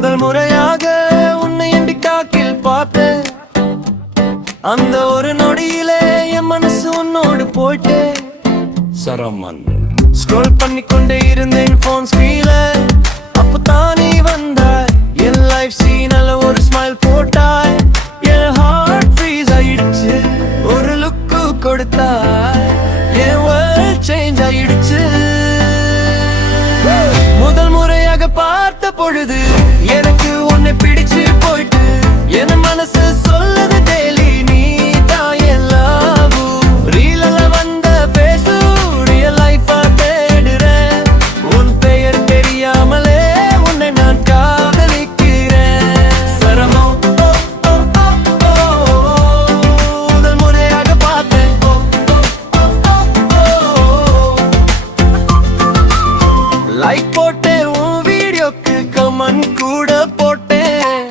முதல் முறையாக உன்னை எண்டி காக்கில் பார்த்தேன். அந்த ஒரு நொடியிலே என் மனசு உன்னோடு போயிட்டே. சரமன் ஸ்க்ரோல் பண்ணிக்கொண்டே இருந்தேன் போன் ஸ்கிரீன்ல. அப்பதான் நீ வந்தாய். என் லைஃப் சீனால ஒரு ஸ்மைல் போட்டாய். என் ஹார்ட் ஃப்ரீஸ் ஆயிடுச்சு. ஒரு லுக்கு கொடுத்தாய். என் வேர்ல்ட் சேஞ்ச் ஆயிடுச்சு. முதல் முறையாக பார்த்த பொழுது எனக்கு உன்னை பிடிச்சு போயிட்டு. என் மனசு சொல்லுது டெய்லி நீ தான் என் லவ். ரீல்ல வந்த பேசு ரியல் லைஃபா தேடுறேன். உன் பெயர் தெரியாமலே உன்னை நான் காதலிக்கிறேன். சரமோ முதல் முறையாக பார்த்தேன். லைக் போட்டேன் உன் வீடியோக்கு, கமெண்ட் கூட போட்டேன்.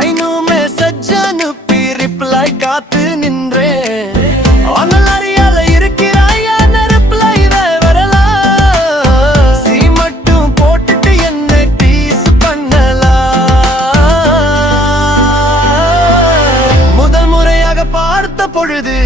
ஐநூ மெசேஜ் அனுப்பி ரிப்ளை காத்து நின்றேன். ஆனால் அறியால இருக்கிறாயா ரிப்ளை வரலாம். சி மட்டும் போட்டுட்டு என்ன டீஸ் பண்ணலாம். முதல் முறையாக பார்த்த பொழுது